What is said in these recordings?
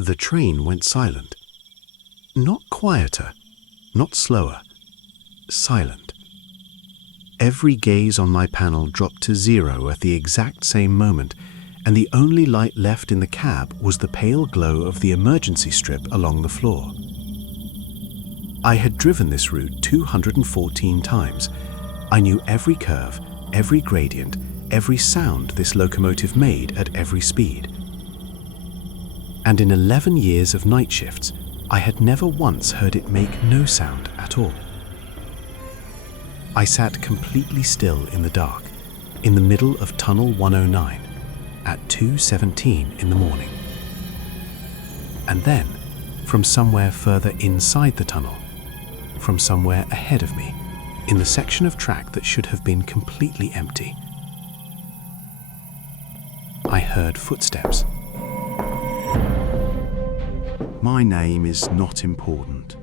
The train went silent. Not quieter, not slower, silent. Every gaze on my panel dropped to zero at the exact same moment, and the only light left in the cab was the pale glow of the emergency strip along the floor. I had driven this route 214 times. I knew every curve, every gradient, every sound this locomotive made at every speed. And in 11 years of night shifts, I had never once heard it make no sound at all. I sat completely still in the dark, in the middle of Tunnel 109, at 2:17 in the morning. And then, from somewhere further inside the tunnel, from somewhere ahead of me, in the section of track that should have been completely empty, I heard footsteps. My name is not important.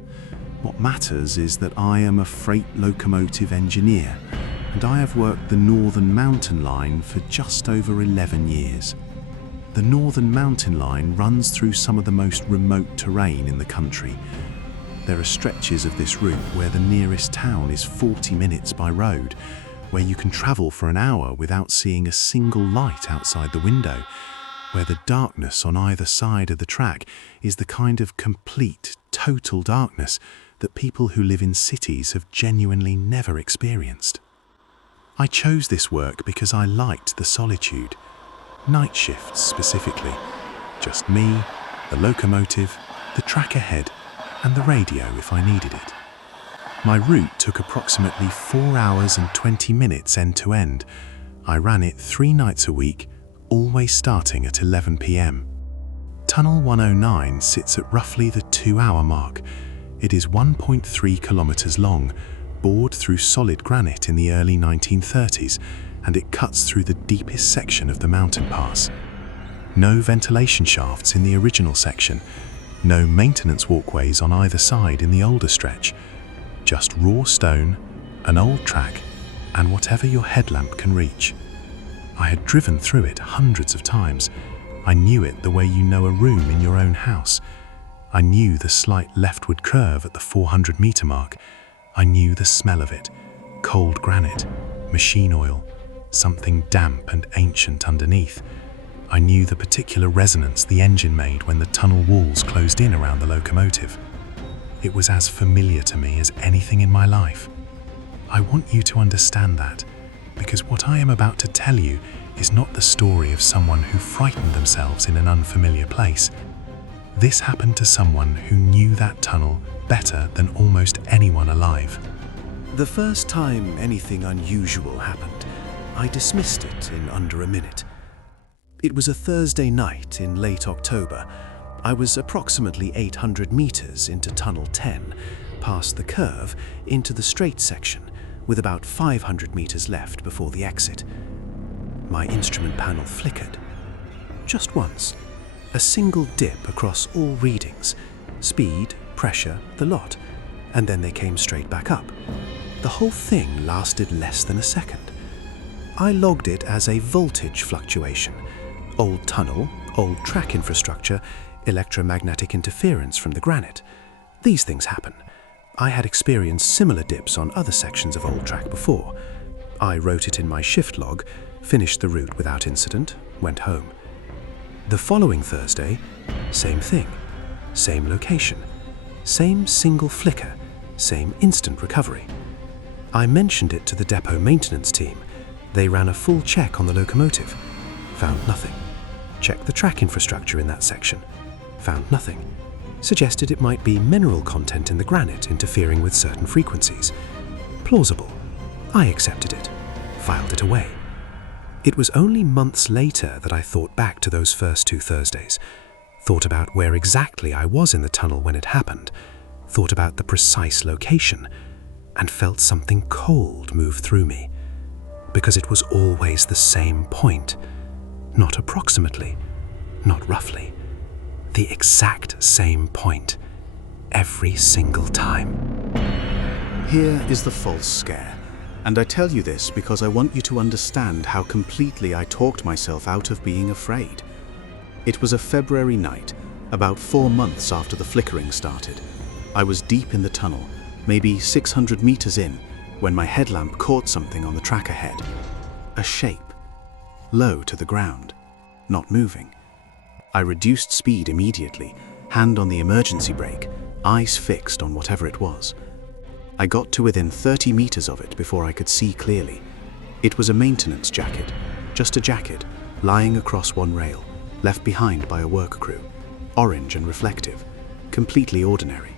What matters is that I am a freight locomotive engineer, and I have worked the Northern Mountain Line for just over 11 years. The Northern Mountain Line runs through some of the most remote terrain in the country. There are stretches of this route where the nearest town is 40 minutes by road, where you can travel for an hour without seeing a single light outside the window, where the darkness on either side of the track is the kind of complete, total darkness that people who live in cities have genuinely never experienced. I chose this work because I liked the solitude, night shifts specifically, just me, the locomotive, the track ahead, and the radio if I needed it. My route took approximately 4 hours and 20 minutes end to end. I ran it 3 nights a week, always starting at 11 p.m. Tunnel 109 sits at roughly the 2-hour mark. It is 1.3 kilometers long, bored through solid granite in the early 1930s, and it cuts through the deepest section of the mountain pass. No ventilation shafts in the original section, no maintenance walkways on either side in the older stretch, just raw stone, an old track, and whatever your headlamp can reach. I had driven through it hundreds of times. I knew it the way you know a room in your own house. I knew the slight leftward curve at the 400-meter mark. I knew the smell of it, cold granite, machine oil, something damp and ancient underneath. I knew the particular resonance the engine made when the tunnel walls closed in around the locomotive. It was as familiar to me as anything in my life. I want you to understand that, because what I am about to tell you is not the story of someone who frightened themselves in an unfamiliar place. This happened to someone who knew that tunnel better than almost anyone alive. The first time anything unusual happened, I dismissed it in under a minute. It was a Thursday night in late October. I was approximately 800 meters into Tunnel 10, past the curve, into the straight section, with about 500 meters left before the exit. My instrument panel flickered. Just once. A single dip across all readings, speed, pressure, the lot, and then they came straight back up. The whole thing lasted less than a second. I logged it as a voltage fluctuation. Old tunnel, old track infrastructure, electromagnetic interference from the granite. These things happen. I had experienced similar dips on other sections of old track before. I wrote it in my shift log, finished the route without incident, went home. The following Thursday, same thing, same location, same single flicker, same instant recovery. I mentioned it to the depot maintenance team. They ran a full check on the locomotive, found nothing. Checked the track infrastructure in that section, found nothing. Suggested it might be mineral content in the granite interfering with certain frequencies. Plausible. I accepted it, filed it away. It was only months later that I thought back to those first 2 Thursdays, thought about where exactly I was in the tunnel when it happened, thought about the precise location, and felt something cold move through me. Because it was always the same point. Not approximately, not roughly. The exact same point, every single time. Here is the false scare. And I tell you this because I want you to understand how completely I talked myself out of being afraid. It was a February night, About 4 months after the flickering started, I was deep in the tunnel, maybe 600 meters in, when my headlamp caught something on the track ahead. A shape, low to the ground, not moving. I reduced speed immediately, hand on the emergency brake, eyes fixed on whatever it was. I got to within 30 meters of it before I could see clearly. It was a maintenance jacket, just a jacket, lying across one rail, left behind by a work crew, orange and reflective, completely ordinary.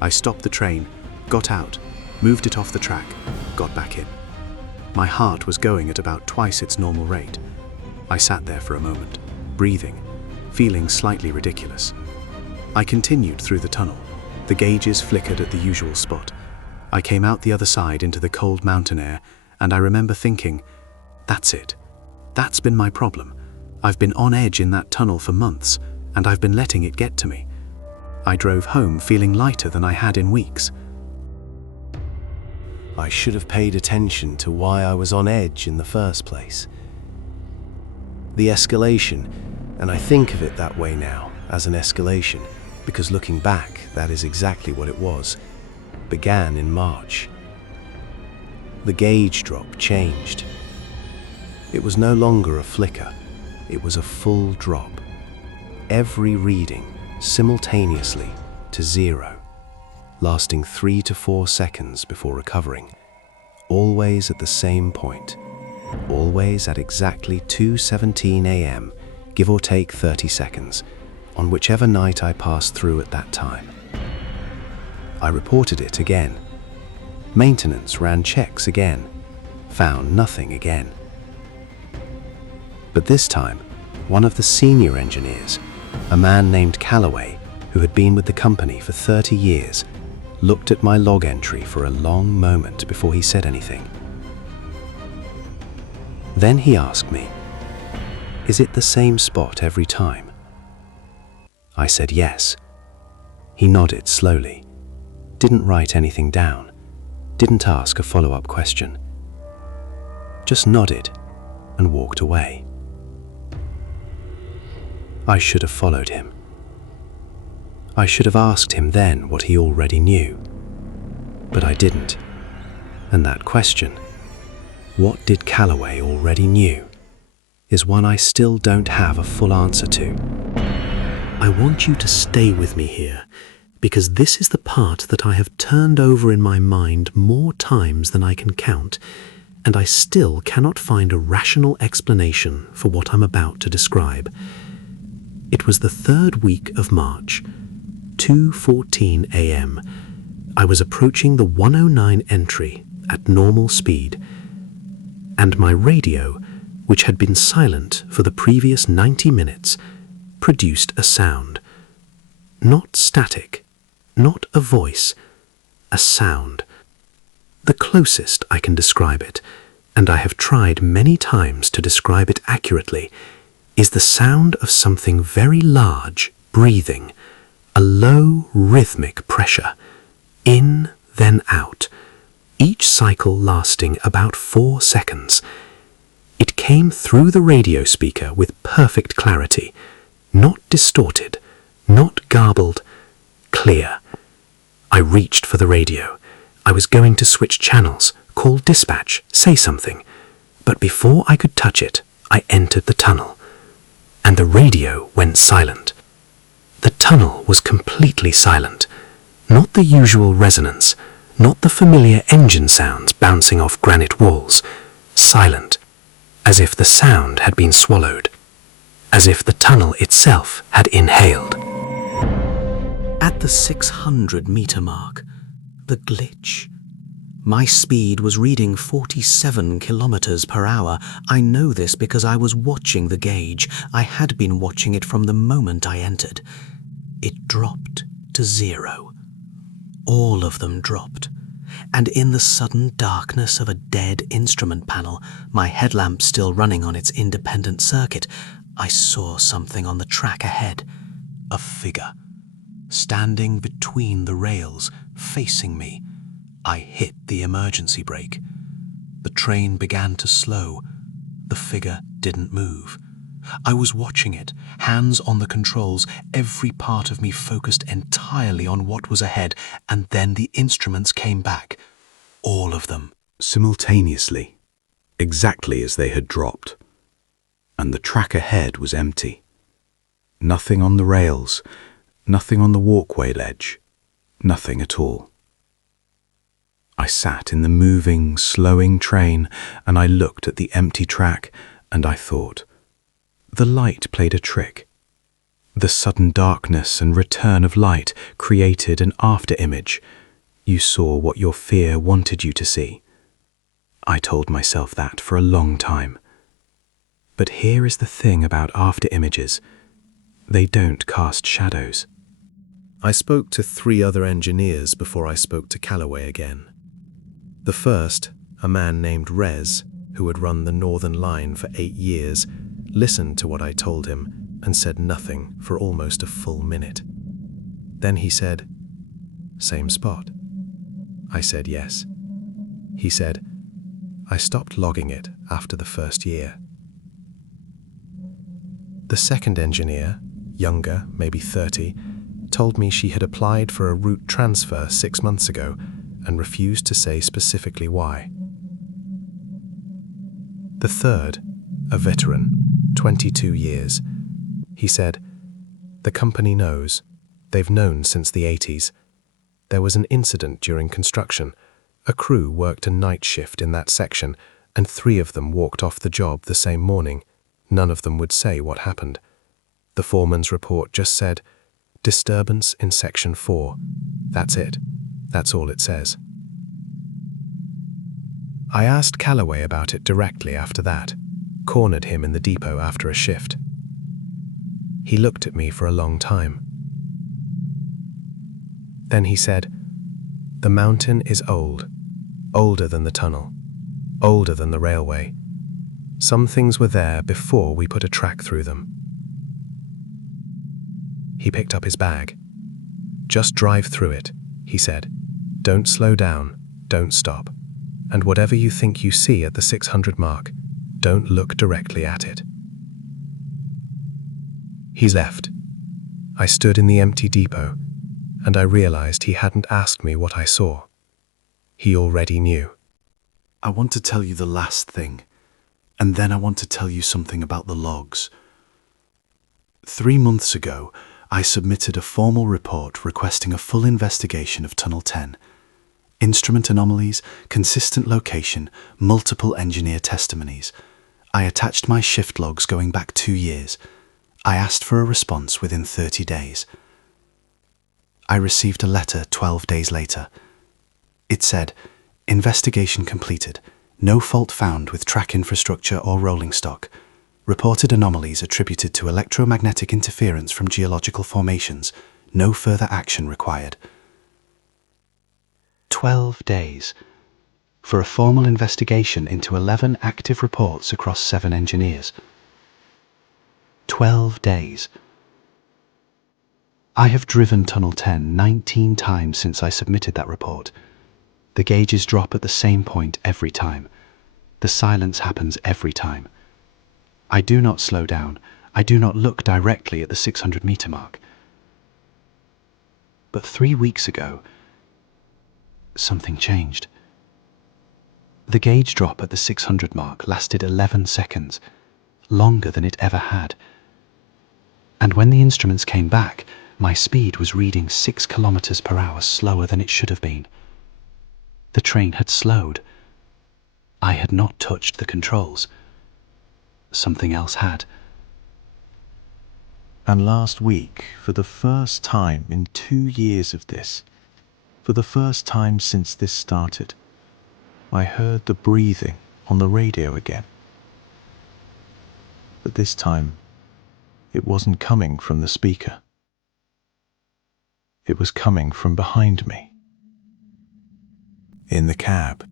I stopped the train, got out, moved it off the track, got back in. My heart was going at about twice its normal rate. I sat there for a moment, breathing, feeling slightly ridiculous. I continued through the tunnel. The gauges flickered at the usual spot. I came out the other side into the cold mountain air, and I remember thinking, that's it. That's been my problem. I've been on edge in that tunnel for months, and I've been letting it get to me. I drove home feeling lighter than I had in weeks. I should have paid attention to why I was on edge in the first place. The escalation, and I think of it that way now, as an escalation, because looking back, that is exactly what it was, began in March. The gauge drop changed. It was no longer a flicker, it was a full drop. Every reading simultaneously to 0, lasting 3 to 4 seconds before recovering, always at the same point, always at exactly 2:17 a.m., give or take 30 seconds, on whichever night I passed through at that time. I reported it again. Maintenance ran checks again, found nothing again. But this time, one of the senior engineers, a man named Calloway, who had been with the company for 30 years, looked at my log entry for a long moment before he said anything. Then he asked me, "Is it the same spot every time?" I said yes. He nodded slowly, didn't write anything down, didn't ask a follow-up question. Just nodded and walked away. I should have followed him. I should have asked him then what he already knew. But I didn't. And that question, what did Calloway already knew, is one I still don't have a full answer to. I want you to stay with me here, because this is the part that I have turned over in my mind more times than I can count, and I still cannot find a rational explanation for what I'm about to describe. It was the 3rd week of March, 2:14 a.m. I was approaching the 109 entry at normal speed, and my radio, which had been silent for the previous 90 minutes, produced a sound. Not static, not a voice, a sound. The closest I can describe it, and I have tried many times to describe it accurately, is the sound of something very large breathing, a low rhythmic pressure, in then out, each cycle lasting about 4 seconds. It came through the radio speaker with perfect clarity, not distorted, not garbled, clear. I reached for the radio. I was going to switch channels, call dispatch, say something, but before I could touch it, I entered the tunnel, and the radio went silent. The tunnel was completely silent, not the usual resonance, not the familiar engine sounds bouncing off granite walls, silent, as if the sound had been swallowed, as if the tunnel itself had inhaled. At the 600-meter mark, the glitch. My speed was reading 47 kilometers per hour. I know this because I was watching the gauge. I had been watching it from the moment I entered. It dropped to 0. All of them dropped. And in the sudden darkness of a dead instrument panel, my headlamp still running on its independent circuit, I saw something on the track ahead. A figure, standing between the rails, facing me. I hit the emergency brake. The train began to slow. The figure didn't move. I was watching it, hands on the controls, every part of me focused entirely on what was ahead, and then the instruments came back. All of them. Simultaneously, exactly as they had dropped. And the track ahead was empty. Nothing on the rails, nothing on the walkway ledge, nothing at all. I sat in the moving, slowing train, and I looked at the empty track, and I thought, the light played a trick. The sudden darkness and return of light created an after-image. You saw what your fear wanted you to see. I told myself that for a long time. But here is the thing about after-images. They don't cast shadows. I spoke to 3 other engineers before I spoke to Callaway again. The first, a man named Rez, who had run the Northern Line for 8 years, listened to what I told him and said nothing for almost a full minute. Then he said, "Same spot?" I said yes. He said, "I stopped logging it after the first year." The second engineer, younger, maybe 30, told me she had applied for a route transfer 6 months ago and refused to say specifically why. The third, a veteran, 22 years, he said, "The company knows. They've known since the 80s. There was an incident during construction. A crew worked a night shift in that section, and 3 of them walked off the job the same morning. None of them would say what happened. The foreman's report just said, 'Disturbance in Section 4. That's it. That's all it says." I asked Callaway about it directly after that, cornered him in the depot after a shift. He looked at me for a long time. Then he said, "The mountain is old, older than the tunnel, older than the railway. Some things were there before we put a track through them." He picked up his bag. "Just drive through it," he said. "Don't slow down, don't stop. And whatever you think you see at the 600 mark, don't look directly at it." He left. I stood in the empty depot, and I realized he hadn't asked me what I saw. He already knew. I want to tell you the last thing, and then I want to tell you something about the logs. 3 months ago, I submitted a formal report requesting a full investigation of Tunnel 10. Instrument anomalies, consistent location, multiple engineer testimonies. I attached my shift logs going back 2 years. I asked for a response within 30 days. I received a letter 12 days later. It said, "Investigation completed. No fault found with track infrastructure or rolling stock. Reported anomalies attributed to electromagnetic interference from geological formations. No further action required." 12 days for a formal investigation into 11 active reports across 7 engineers. 12 days. I have driven Tunnel 10 19 times since I submitted that report. The gauges drop at the same point every time. The silence happens every time. I do not slow down. I do not look directly at the 600-meter mark. But 3 weeks ago, something changed. The gauge drop at the 600 mark lasted 11 seconds, longer than it ever had. And when the instruments came back, my speed was reading 6 kilometers per hour slower than it should have been. The train had slowed. I had not touched the controls. Something else had. And last week, for the first time in 2 years of this, for the first time since this started, I heard the breathing on the radio again. But this time, it wasn't coming from the speaker. It was coming from behind me. In the cab,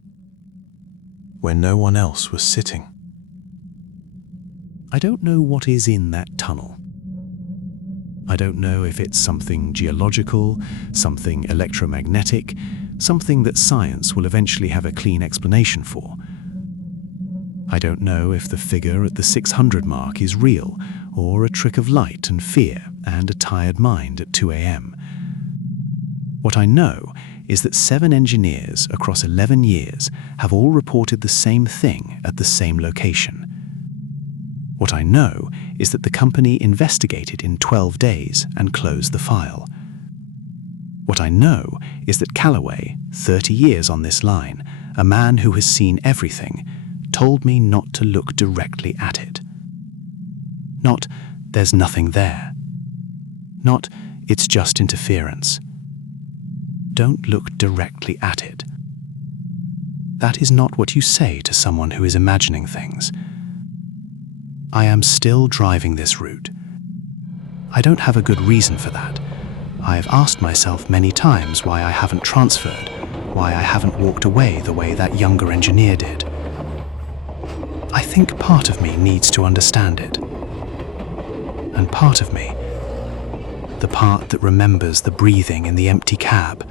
where no one else was sitting. I don't know what is in that tunnel. I don't know if it's something geological, something electromagnetic, something that science will eventually have a clean explanation for. I don't know if the figure at the 600 mark is real, or a trick of light and fear and a tired mind at 2 a.m. What I know is that 7 engineers across 11 years have all reported the same thing at the same location. What I know is that the company investigated in 12 days and closed the file. What I know is that Callaway, 30 years on this line, a man who has seen everything, told me not to look directly at it. Not, there's nothing there. Not, it's just interference. Don't look directly at it. That is not what you say to someone who is imagining things. I am still driving this route. I don't have a good reason for that. I have asked myself many times why I haven't transferred, why I haven't walked away the way that younger engineer did. I think part of me needs to understand it. And part of me, the part that remembers the breathing in the empty cab,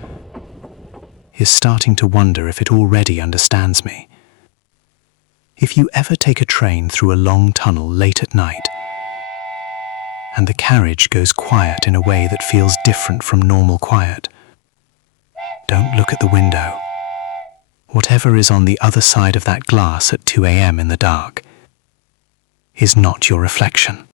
is starting to wonder if it already understands me. If you ever take a train through a long tunnel late at night, and the carriage goes quiet in a way that feels different from normal quiet, don't look at the window. Whatever is on the other side of that glass at 2 a.m. in the dark is not your reflection.